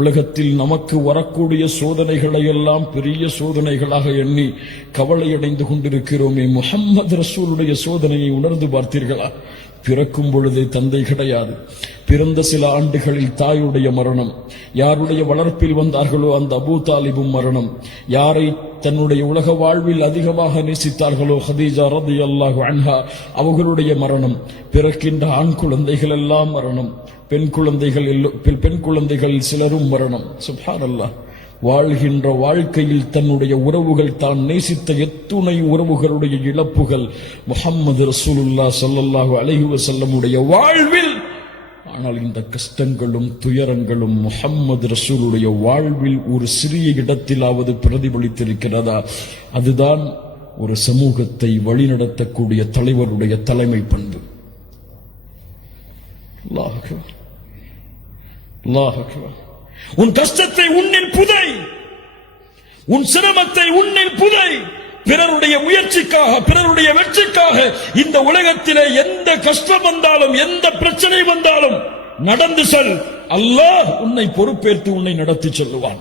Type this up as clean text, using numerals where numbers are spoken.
உலகத்தில் நமக்கு வரக்கூடிய சோதனைகளை எல்லாம் பெரிய சோதனைகளாக எண்ணி கவலையடைந்து கொண்டிருக்கிறோமே. முஹம்மது ரசூலுடைய சோதனையை உணர்ந்து பார்த்தீர்களா? பிறக்கும் பொழுதே தந்தை கிடையாது. பிறந்த சில ஆண்டுகளில் தாயுடைய மரணம். யாருடைய வளர்ப்பில் வந்தார்களோ அந்த அபூ தாலிபும் மரணம். யாரை தன்னுடைய உலக வாழ்வில் அதிகமாக நேசித்தார்களோ ஹதீஜா ரலியல்லாஹு அன்ஹா அவர்களுடைய மரணம். பிறக்கின்ற ஆண் குழந்தைகள் எல்லாம் மரணம். பெண் குழந்தைகள் சிலரும் மரணம். சுப்ஹானல்லாஹ். வாழ்கின்ற வாழ்க்கையில் தன்னுடைய உறவுகள் தான் நேசித்த எத்துணை உறவுகளுடைய இழப்புகள் முஹம்மது ரசூலுல்லாஹ் ஸல்லல்லாஹு அலைஹி வஸல்லமுடைய வாழ்வில். ஆனால் இந்த கஷ்டங்களும் துயரங்களும் முஹம்மது ரசூலுடைய வாழ்வில் ஒரு சிறிய இடத்திலாவது பிரதிபலித்திருக்கிறதா? அதுதான் ஒரு சமூகத்தை வழிநடத்தக்கூடிய தலைவருடைய தலைமை பண்பு. அல்லாஹ் அக்பர், அல்லாஹ் அக்பர். உன் கஷ்டத்தை உன்னில் புதை, உன் சிரமத்தை உன்னில் புதை. பிறருடைய முயற்சிக்காக, பிறருடைய வெற்றிக்காக இந்த உலகத்திலே எந்த கஷ்டம் வந்தாலும், எந்த பிரச்சனை வந்தாலும் நடந்து செல். அல்லாஹ் உன்னை பொறுப்பேற்று உன்னை நடத்தி செல்லுவான்.